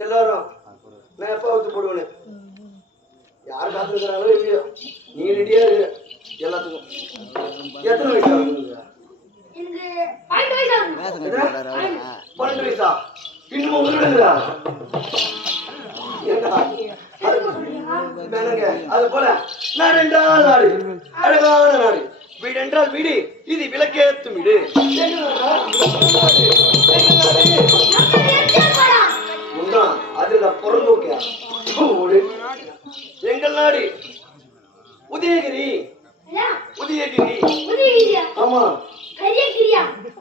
எல்லாரும் நான் எப்ப அவுத்து போடுவேன்னு யார் காத்துக்கிறாங்களோ இல்லையோ. நீ ரெடியா இரு. எல்லாத்துக்கும். எத்தனை வயசு பன்னெண்டு வயசு இன்னும் அது போல. நான் என்றால் நாடு அழகான நாடு வீடு என்றால் வீடு. இது விளக்கேத்தும் வீடு. அதுல எங்கள் நாடு. உதயகிரி. உதயகிரி. ஆமா.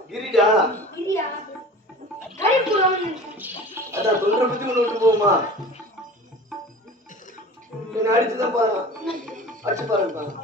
கிரிடா. அதான் தொண்டரை பத்தி கொண்டு விட்டு போமா என்ன அடிச்சுதான் பாரு. அடிச்சு பாருங்க பாருங்க.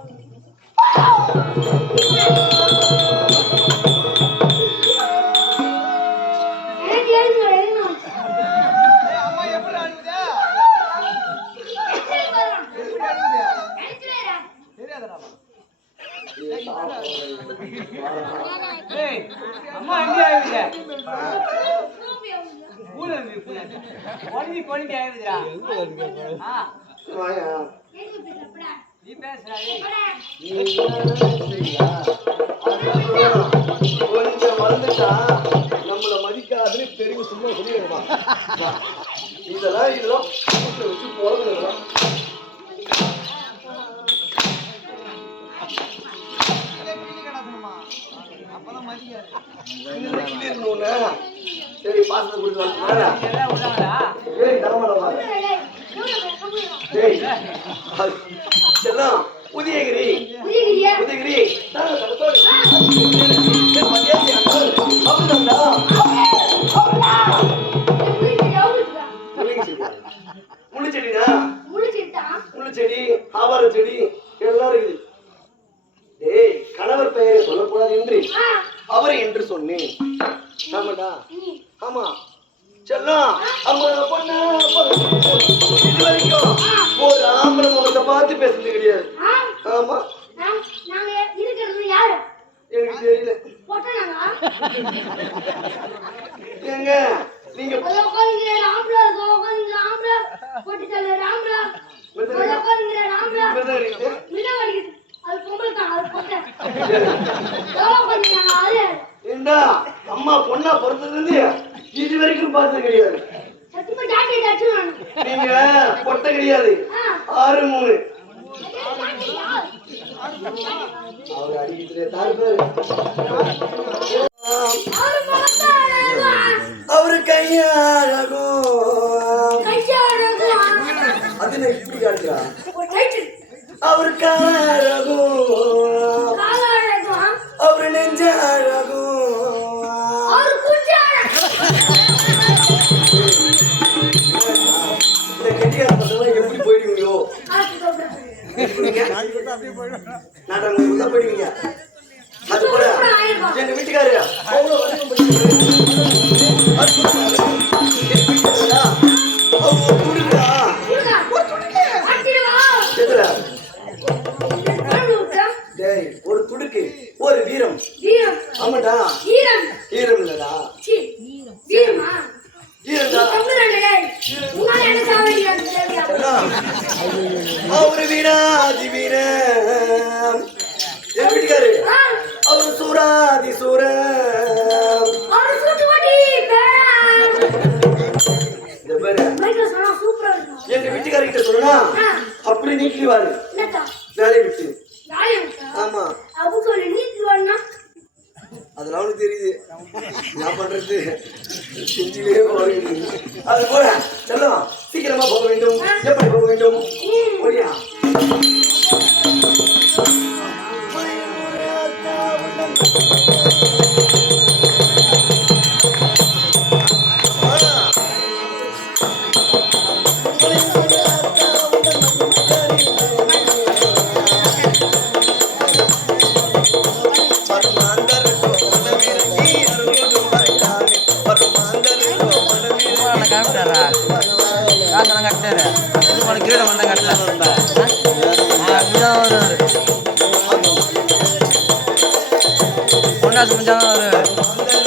குழந்தை குழந்தை ஆகுதுடா ஆ. வாயா. நீ பேசுறாரு. கொஞ்சம் வளர்ந்துட்டா நம்மள மதிக்காதுன்னு தெரியும் சும்மா சொல்லிடுமா இதெல்லாம் இதெல்லாம் வச்சு சரி பாசத்தை கொடுத்து விடுறாங்களா ஏய் செல்லம் உதயகிரி. உதயகிரி? முள்ளு முள்ளு செடி. ஆவார செடி எல்லாம் இருக்குது. டேய் கணவர் பெயரை சொல்லக்கூடாது என்று அவரை என்று சொன்னேன். ஆமாடா ஆமா. செல்லம். அம்மா பொண்ணா. இது வரைக்கும் ஒரு ஆம்பளை முகத்தை பார்த்து பேசுறது கிடையாது. ஆமா. எனக்கு தெரியல. ஏங்க நீங்க அம்மா பொண்ணா பிறந்ததுல இருந்து இது வரைக்கும் பார்த்தது கிடையாது. நீங்க பொட்டை கிடையாது. ஆறு மூணு. அவர் அவரு கையாழகும் கையை அழகா, அது நான் இப்படி காட்டுறா? போயிடுவீங்க? அவ்வளவு வரைக்கும் படிக்கிறாரு. அது போல. எங்க வீட்டுக்காரரா, டேய், ஒரு துடுக்கு ஒரு வீரம். வீரம், ஆமாடா. வீரம், சொன்னா அப்படி நீக்கிடுவாரு? வேலையை விட்டு? ஆமா. அதெல்லாம் அவனுக்கு தெரியுது. என்ன பண்றது செஞ்சிலே அது போல செல்லம் சீக்கிரமா போக வேண்டும். எப்படி போக வேண்டும்? 제가 전장을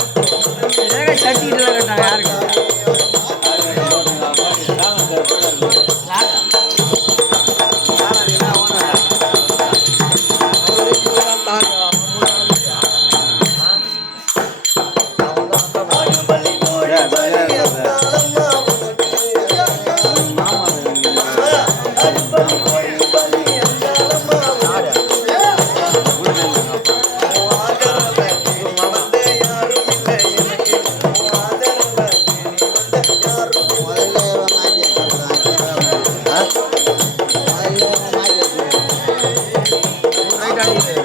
வேலை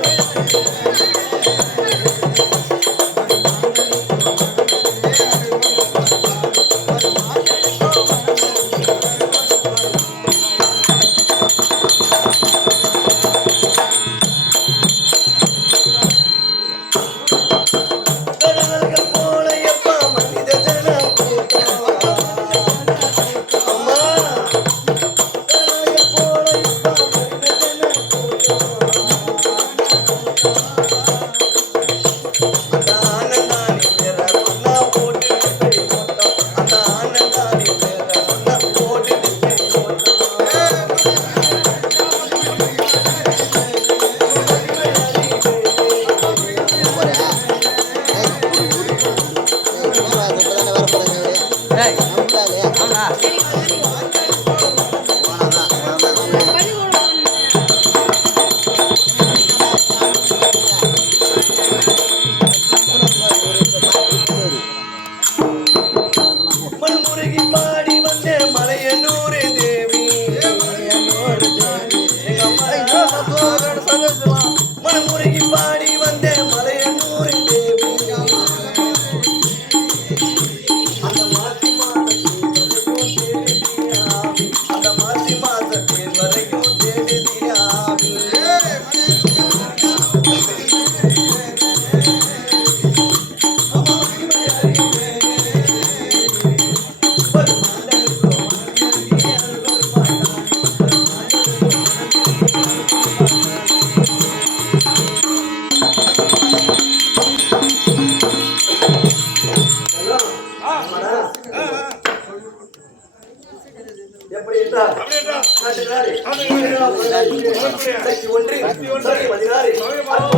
Sorry about that.